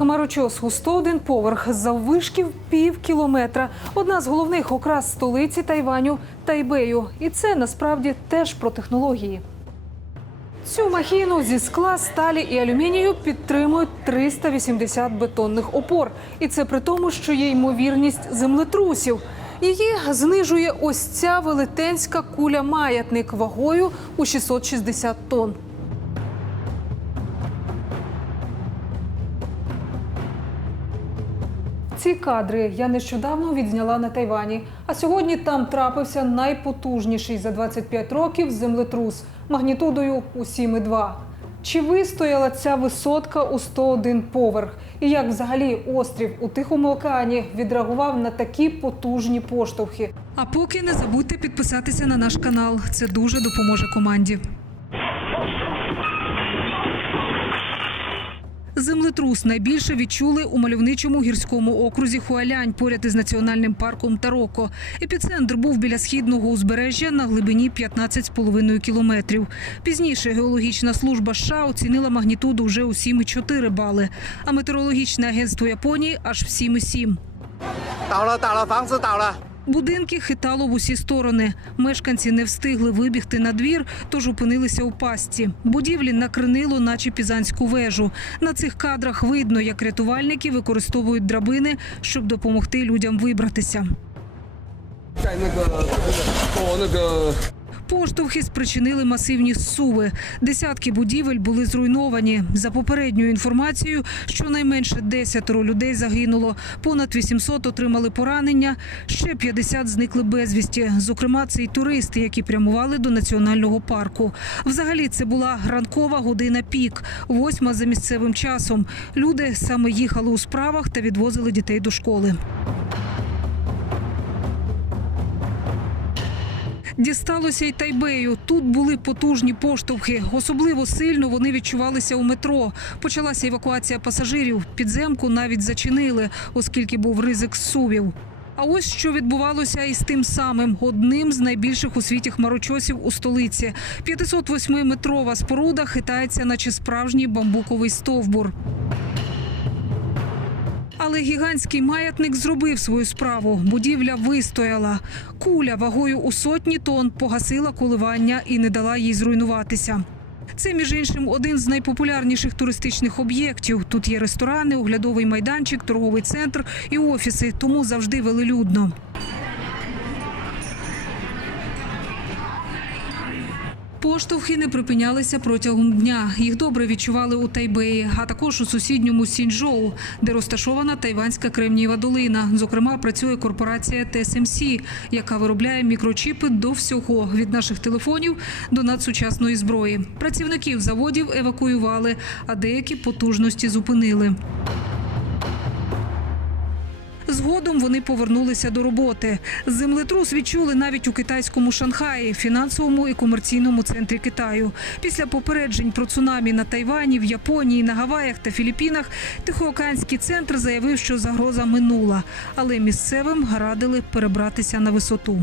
Хмарочос у 101 поверх заввишки в пів кілометра. Одна з головних окрас столиці Тайваню Тайбею. І це насправді теж про технології. Цю махіну зі скла, сталі і алюмінію підтримують 380 бетонних опор. І це при тому, що є ймовірність землетрусів. Її знижує ось ця велетенська куля маятник вагою у 660 тонн. Ці кадри я нещодавно відзняла на Тайвані. А сьогодні там трапився найпотужніший за 25 років землетрус магнітудою у 7,2. Чи вистояла ця висотка у 101 поверх? І як взагалі острів у Тихому океані відреагував на такі потужні поштовхи? А поки не забудьте підписатися на наш канал. Це дуже допоможе команді. Землетрус найбільше відчули у мальовничому гірському окрузі Хуалянь поряд із національним парком Тароко. Епіцентр був біля східного узбережжя на глибині 15,5 кілометрів. Пізніше геологічна служба США оцінила магнітуду вже у 7,4 бали, а метеорологічне агентство Японії аж в 7,7. Будинки хитало в усі сторони. Мешканці не встигли вибігти на двір, тож опинилися у пастці. Будівлі накренило, наче пізанську вежу. На цих кадрах видно, як рятувальники використовують драбини, щоб допомогти людям вибратися. Поштовхи спричинили масивні суви. Десятки будівель були зруйновані. За попередньою інформацією, щонайменше 10 людей загинуло, понад 800 отримали поранення, ще 50 зникли безвісті. Зокрема, це й туристи, які прямували до національного парку. Взагалі це була ранкова година пік, восьма за місцевим часом. Люди саме їхали у справах та відвозили дітей до школи. Дісталося й Тайбею. Тут були потужні поштовхи. Особливо сильно вони відчувалися у метро. Почалася евакуація пасажирів. Підземку навіть зачинили, оскільки був ризик зсувів. А ось що відбувалося із тим самим одним з найбільших у світі хмарочосів у столиці. 508-метрова споруда хитається, наче справжній бамбуковий стовбур. Але гігантський маятник зробив свою справу. Будівля вистояла. Куля вагою у сотні тонн погасила коливання і не дала їй зруйнуватися. Це, між іншим, один з найпопулярніших туристичних об'єктів. Тут є ресторани, оглядовий майданчик, торговий центр і офіси, тому завжди велелюдно. Поштовхи не припинялися протягом дня. Їх добре відчували у Тайбеї, а також у сусідньому Сіньчжоу, де розташована тайванська кремнієва долина. Зокрема, працює корпорація TSMC, яка виробляє мікрочіпи до всього від наших телефонів до надсучасної зброї. Працівників заводів евакуювали, а деякі потужності зупинили. Згодом вони повернулися до роботи. Землетрус відчули навіть у китайському Шанхаї, фінансовому і комерційному центрі Китаю. Після попереджень про цунамі на Тайвані, в Японії, на Гаваях та Філіппінах Тихоокеанський центр заявив, що загроза минула, але місцевим радили перебратися на висоту.